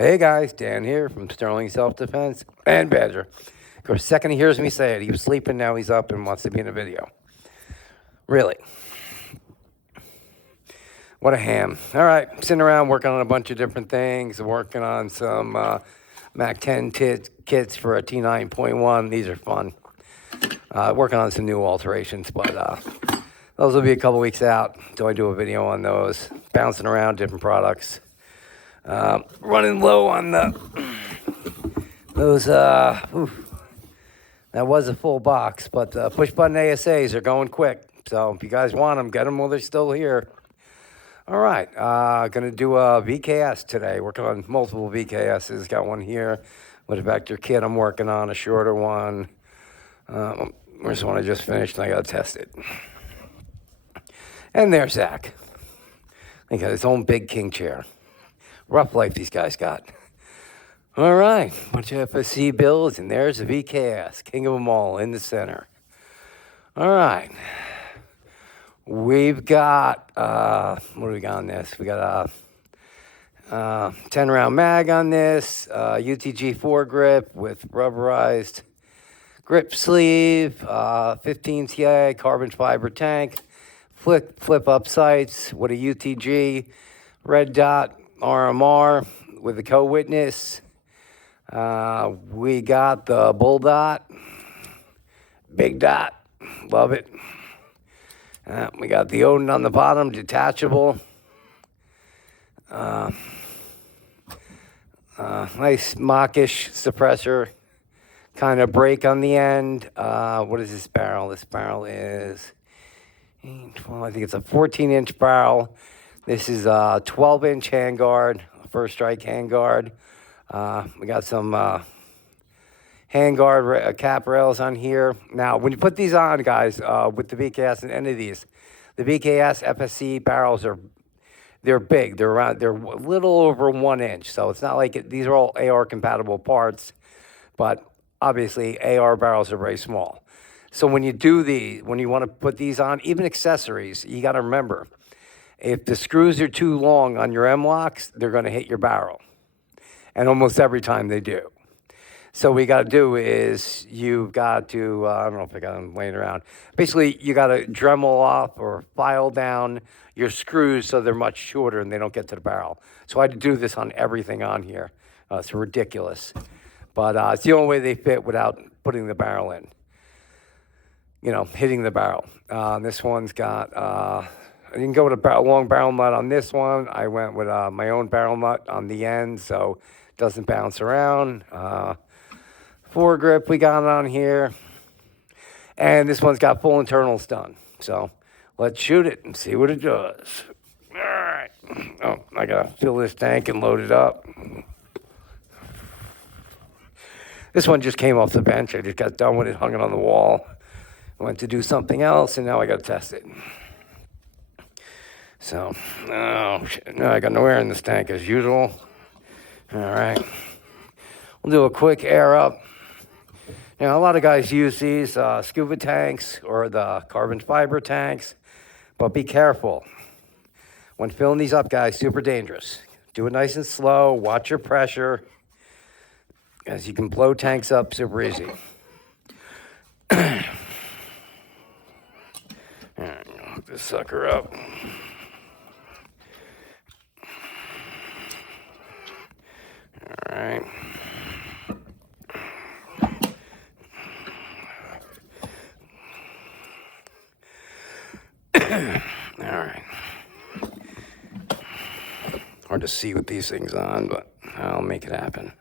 Hey guys, Dan here from Sterling Self Defense and Badger. Of course, second he hears me say it, he was sleeping, now he's up and wants to be in a video. Really. What a ham. All right, sitting around working on a bunch of different things, working on some Mac 10 kits for a T9.1. These are fun. Working on some new alterations, but those will be a couple weeks out until I do a video on those. Bouncing around different products. Running low on those. That was a full box, but the push button ASAs are going quick. So if you guys want them, get them while they're still here. All right, gonna do a VKS today. Working on multiple VKSs. Got one here with a vector kit. I'm working on a shorter one. There's one I just finished, and I gotta test it. And there's Zach. He got his own big king chair. Rough life these guys got. All right, bunch of FSC builds, and there's the VKS, king of them all, in the center. All right, we've got, what do we got on this? We got a 10-round mag on this, UTG foregrip with rubberized grip sleeve, 15 TI carbon fiber tank, flip up sights with a UTG, red dot RMR with a co-witness. We got the bull dot, big dot, love it. We got the Odin on the bottom, detachable. Nice mockish suppressor, kind of brake on the end. What is this barrel? This barrel is, well, I think it's a 14-inch barrel. This is a 12-inch handguard, first strike handguard. We got some handguard cap rails on here. Now, when you put these on, guys, with the VKS and any of these, the VKS FSC barrels they're big. They're a little over 1 inch. So it's not like these are all AR compatible parts, but obviously AR barrels are very small. So when you want to put these on, even accessories, you got to remember, if the screws are too long on your M-locks, they're going to hit your barrel. And almost every time they do. So what you got to do is you've got to, I don't know if I got them laying around. Basically, you got to Dremel off or file down your screws so they're much shorter and they don't get to the barrel. So I had to do this on everything on here. It's ridiculous. But it's the only way they fit without putting the barrel in. You know, hitting the barrel. This one's got, I didn't go with a long barrel nut on this one. I went with my own barrel nut on the end so it doesn't bounce around. Foregrip we got on here. And this one's got full internals done. So let's shoot it and see what it does. All right. Oh, I got to fill this tank and load it up. This one just came off the bench. I just got done with it, hung it on the wall. Went to do something else, and now I got to test it. So, oh, shit. No, I got no air in this tank as usual. All right. We'll do a quick air up. Now, a lot of guys use these scuba tanks or the carbon fiber tanks, but be careful. When filling these up, guys, super dangerous. Do it nice and slow. Watch your pressure, as you can blow tanks up super easy. All right, hook this sucker up. All right. All right. Hard to see with these things on, but I'll make it happen.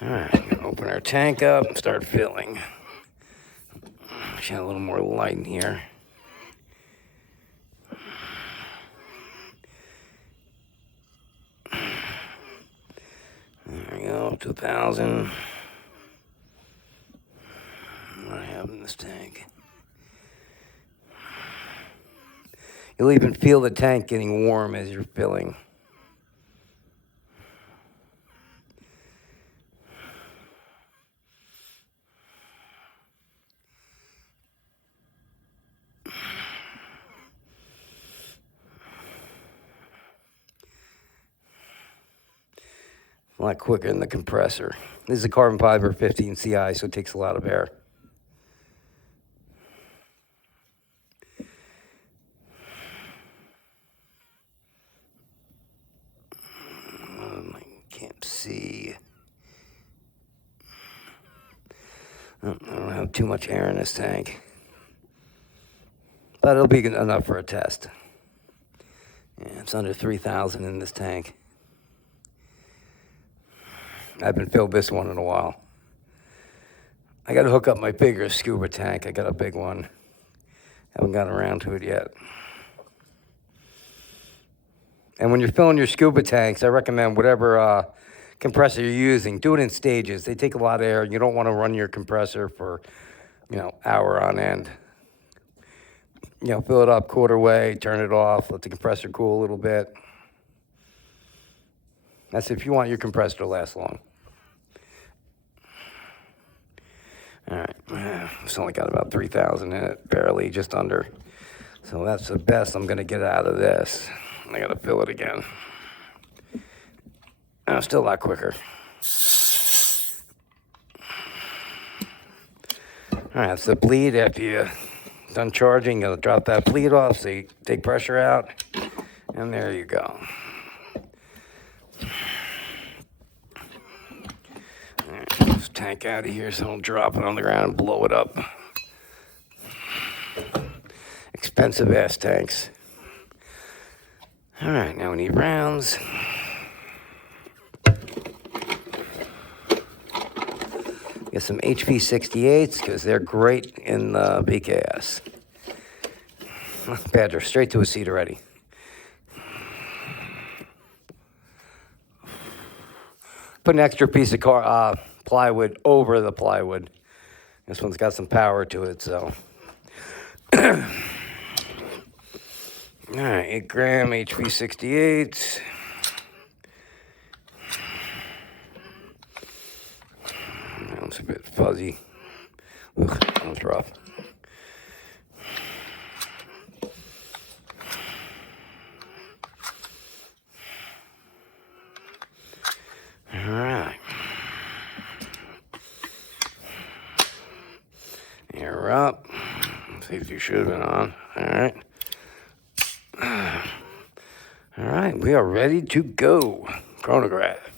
All right, open our tank up and start filling. Should have a little more light in here. There we go, up to 1,000. What do I have in this tank? You'll even feel the tank getting warm as you're filling. A lot quicker than the compressor. This is a carbon fiber 15 CI, so it takes a lot of air. I can't see. I don't have too much air in this tank, but it'll be enough for a test. Yeah, it's under 3,000 in this tank. I haven't filled this one in a while. I got to hook up my bigger scuba tank. I got a big one. Haven't gotten around to it yet. And when you're filling your scuba tanks, I recommend whatever compressor you're using, do it in stages. They take a lot of air. You don't want to run your compressor for, hour on end. Fill it up quarter way, turn it off, let the compressor cool a little bit. That's if you want your compressor to last long. All right, it's only got about 3,000 in it, barely, just under. So that's the best I'm gonna get out of this. I gotta fill it again. Still a lot quicker. All right, so bleed, after you're done charging, you gotta drop that bleed off so you take pressure out, and there you go. All right, this tank out of here so I don't drop it on the ground and blow it up. Expensive ass tanks. All right, now we need rounds. Get some HV68s because they're great in the BKS. Badger, straight to a seat already. Put an extra piece of plywood over the plywood. This one's got some power to it, so. All right, 8 gram HV68. It's a bit fuzzy. Ugh, that was rough. All right. You're up. Safety should have been on. All right. All right, we are ready to go. Chronograph.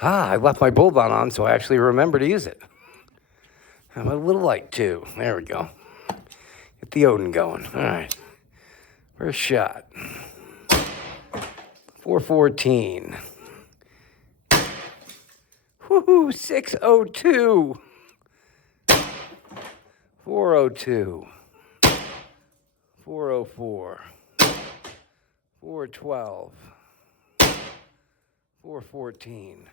I left my bulb on, so I actually remember to use it. I'm a little light, too. There we go. Get the Odin going. All right. First shot. 414. Woohoo, 602. 402. 404. 412. 414.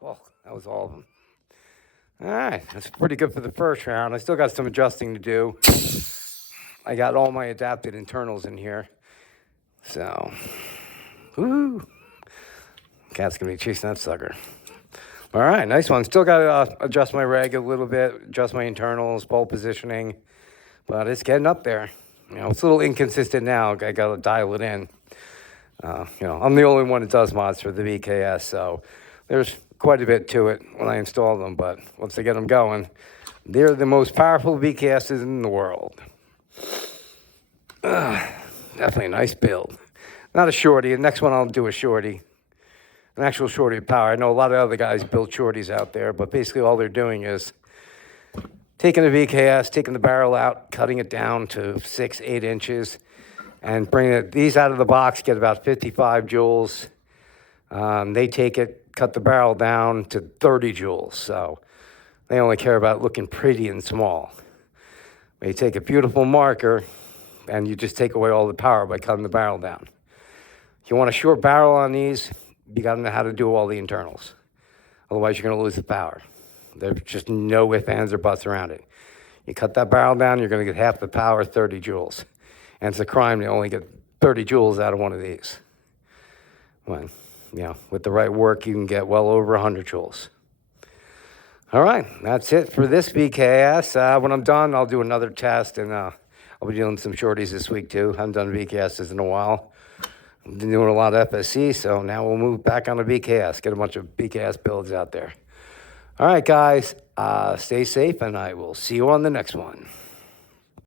Oh, that was all of them. All right, that's pretty good for the first round. I still got some adjusting to do. I got all my adapted internals in here. So, woo! Cat's gonna be chasing that sucker. All right, nice one. Still got to adjust my reg a little bit, adjust my internals, pole positioning, but it's getting up there. It's a little inconsistent now. I got to dial it in. I'm the only one that does mods for the VKS, so there's quite a bit to it when I install them, but once I get them going, they're the most powerful VKSs in the world. Definitely a nice build. Not a shorty. The next one I'll do a shorty. An actual shorty power. I know a lot of other guys build shorties out there, but basically all they're doing is taking the VKS, taking the barrel out, cutting it down to 6, 8 inches, and bringing these out of the box, get about 55 joules. They take it, cut the barrel down to 30 joules, so they only care about looking pretty and small. They take a beautiful marker, and you just take away all the power by cutting the barrel down. If you want a short barrel on these, you got to know how to do all the internals. Otherwise, you're going to lose the power. There's just no ifs, ands, or buts around it. You cut that barrel down, you're going to get half the power, 30 joules. And it's a crime to only get 30 joules out of one of these. When, with the right work, you can get well over 100 joules. All right, that's it for this VKS. When I'm done, I'll do another test, and I'll be doing some shorties this week, too. I haven't done VKSs in a while. Been doing a lot of FSC, so now we'll move back on to BKS, get a bunch of BKS builds out there. All right, guys, stay safe, and I will see you on the next one.